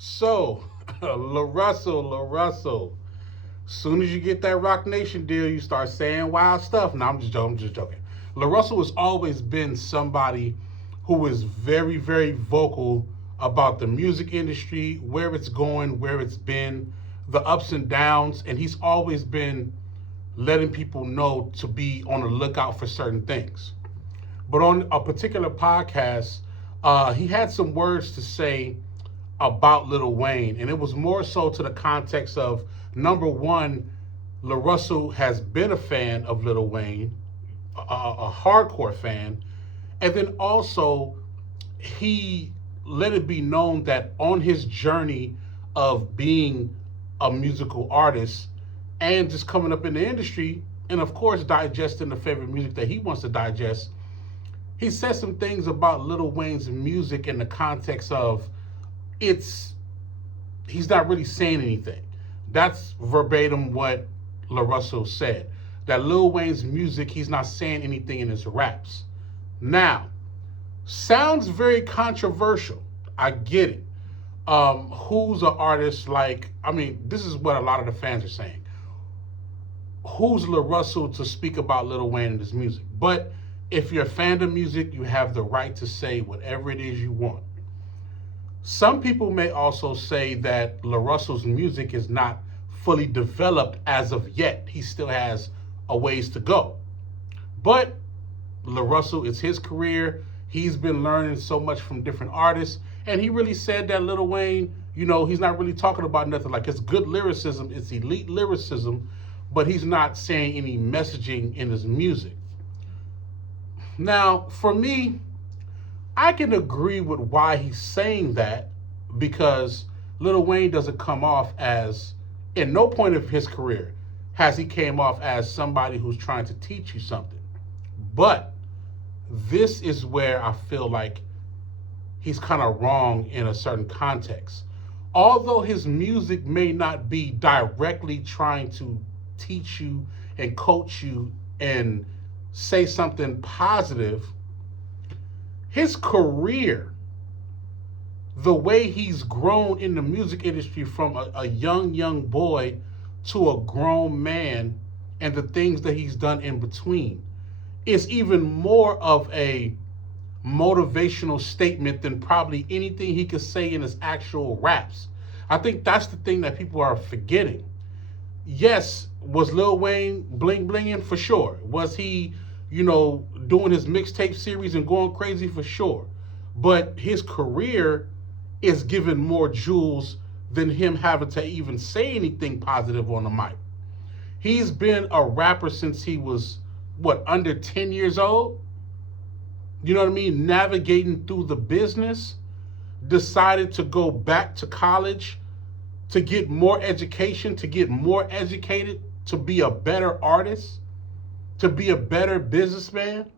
So, La Russell. Soon as you get that Rock Nation deal, you start saying wild stuff. No, I'm just joking. I'm just joking. La Russell has always been somebody who is very, very vocal about the music industry, where it's going, where it's been, the ups and downs, and he's always been letting people know to be on the lookout for certain things. But on a particular podcast, he had some words to say about Lil Wayne, and it was more so to the context of number one, La Russell has been a fan of Lil Wayne, a hardcore fan, and then also he let it be known that on his journey of being a musical artist and just coming up in the industry, and of course digesting the favorite music that he wants to digest, he said some things about Lil Wayne's music in the context of it's he's not really saying anything. That's verbatim what La Russell said. That Lil Wayne's music, he's not saying anything in his raps. Now, sounds very controversial. I get it. Who's an artist like, I mean, this is what a lot of the fans are saying. Who's La Russell to speak about Lil Wayne and his music? But if you're a fan of music, you have the right to say whatever it is you want. Some people may also say that La Russell's music is not fully developed as of yet. He still has a ways to go. But La Russell, it's his career. He's been learning so much from different artists. And he really said that Lil Wayne, he's not really talking about nothing. Like, it's good lyricism, it's elite lyricism, but he's not saying any messaging in his music. Now, for me, I can agree with why he's saying that, because Lil Wayne doesn't come off as, in no point of his career, has he came off as somebody who's trying to teach you something. But this is where I feel like he's kind of wrong in a certain context. Although his music may not be directly trying to teach you and coach you and say something positive, his career, the way he's grown in the music industry from a young boy to a grown man, and the things that he's done in between, is even more of a motivational statement than probably anything he could say in his actual raps. I think that's the thing that people are forgetting. Yes, was Lil Wayne bling blinging? For sure. Was he, doing his mixtape series and going crazy? For sure. But his career is giving more jewels than him having to even say anything positive on the mic. He's been a rapper since he was, under 10 years old? You know what I mean? Navigating through the business, decided to go back to college to get more education, to get more educated, to be a better artist, to be a better businessman,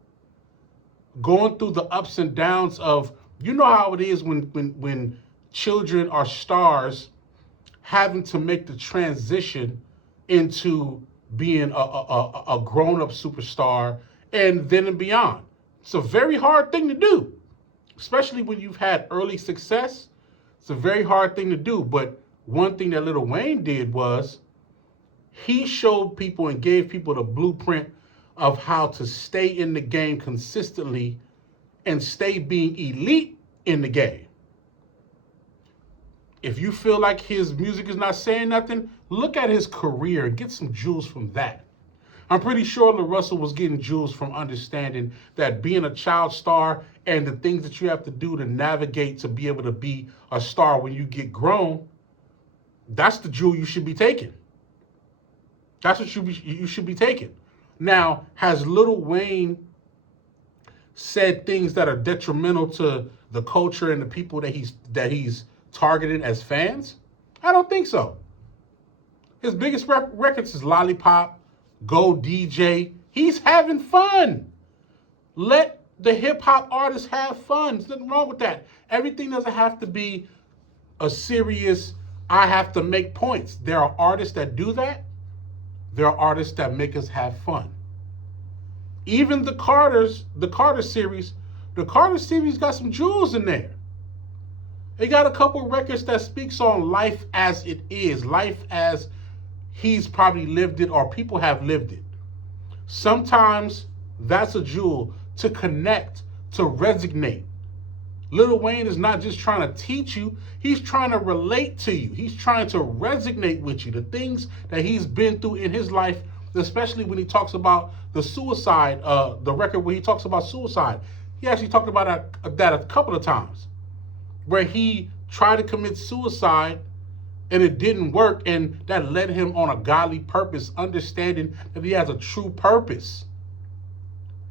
going through the ups and downs of, how it is when children are stars, having to make the transition into being a grown-up superstar and then and beyond. It's a very hard thing to do, especially when you've had early success. It's a very hard thing to do. But one thing that Lil Wayne did was he showed people and gave people the blueprint of how to stay in the game consistently and stay being elite in the game. If you feel like his music is not saying nothing, look at his career and get some jewels from that. I'm pretty sure La Russell was getting jewels from understanding that being a child star and the things that you have to do to navigate to be able to be a star when you get grown, that's the jewel you should be taking. That's what you should be taking. Now, has Lil Wayne said things that are detrimental to the culture and the people that he's targeted as fans? I don't think so. His biggest records is Lollipop, Go DJ. He's having fun. Let the hip hop artists have fun. There's nothing wrong with that. Everything doesn't have to be a serious, I have to make points. There are artists that do that. There are artists that make us have fun. Even the Carter series got some jewels in there. He got a couple records that speaks on life as it is, life as he's probably lived it or people have lived it. Sometimes that's a jewel to connect, to resonate. Lil Wayne is not just trying to teach you, he's trying to relate to you. He's trying to resonate with you. The things that he's been through in his life, especially when he talks about the suicide, the record where he talks about suicide. He actually talked about that a couple of times, where he tried to commit suicide and it didn't work, and that led him on a godly purpose, understanding that he has a true purpose.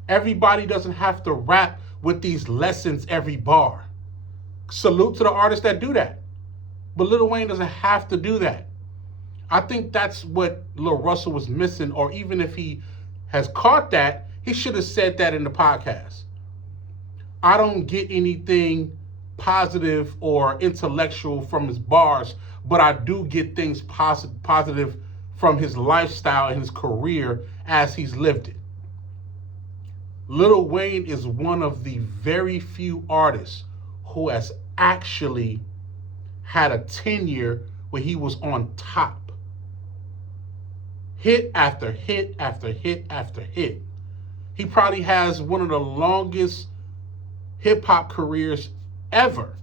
Everybody doesn't have to rap with these lessons every bar. Salute to the artists that do that. But Lil Wayne doesn't have to do that. I think that's what Lil Russell was missing, or even if he has caught that, he should have said that in the podcast. I don't get anything positive or intellectual from his bars, but I do get things positive from his lifestyle and his career as he's lived it. Lil Wayne is one of the very few artists who has actually had a tenure where he was on top. Hit after hit after hit after hit. He probably has one of the longest hip-hop careers ever.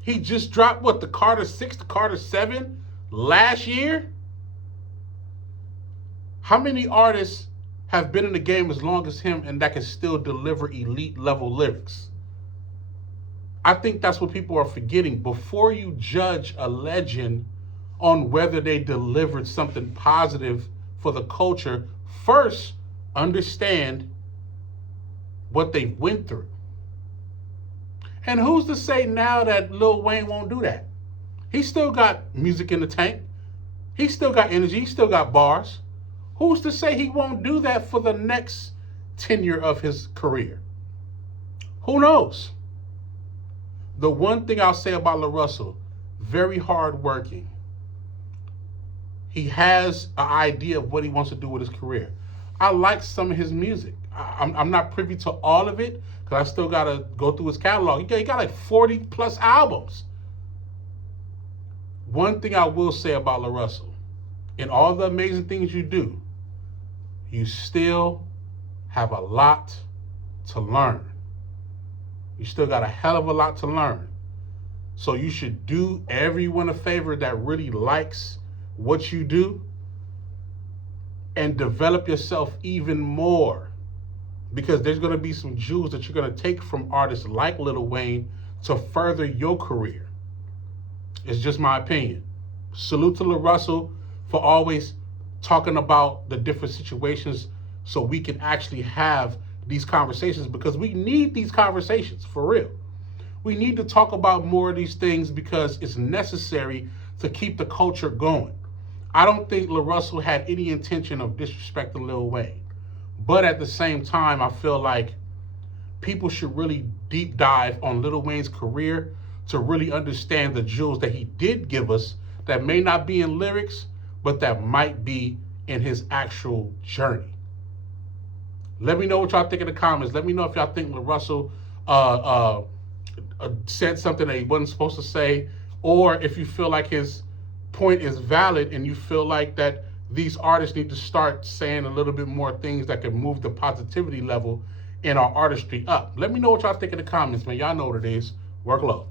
He just dropped, what, the Carter 6, the Carter 7 last year? How many artists have been in the game as long as him and that can still deliver elite level lyrics? I think that's what people are forgetting. Before you judge a legend on whether they delivered something positive for the culture, first understand what they went through. And who's to say now that Lil Wayne won't do that? He still got music in the tank. He still got energy. He still got bars. Who's to say he won't do that for the next tenure of his career? Who knows? The one thing I'll say about Lil Russell, very hardworking. He has an idea of what he wants to do with his career. I like some of his music. I'm not privy to all of it because I still got to go through his catalog. He got like 40 plus albums. One thing I will say about Lil Russell, in all the amazing things you do, you still have a lot to learn. You still got a hell of a lot to learn. So you should do everyone a favor that really likes what you do and develop yourself even more, because there's going to be some jewels that you're going to take from artists like Lil Wayne to further your career. It's just my opinion. Salute to Lil Russell for always talking about the different situations so we can actually have these conversations, because we need these conversations for real. We need to talk about more of these things because it's necessary to keep the culture going. I don't think Lil Russell had any intention of disrespecting Lil Wayne. But at the same time, I feel like people should really deep dive on Lil Wayne's career to really understand the jewels that he did give us that may not be in lyrics, but that might be in his actual journey. Let me know what y'all think in the comments. Let me know if y'all think Lil Russell said something that he wasn't supposed to say, or if you feel like his point is valid and you feel like that these artists need to start saying a little bit more things that can move the positivity level in our artistry up. Let me know what y'all think in the comments, man. Y'all know what it is. Work low.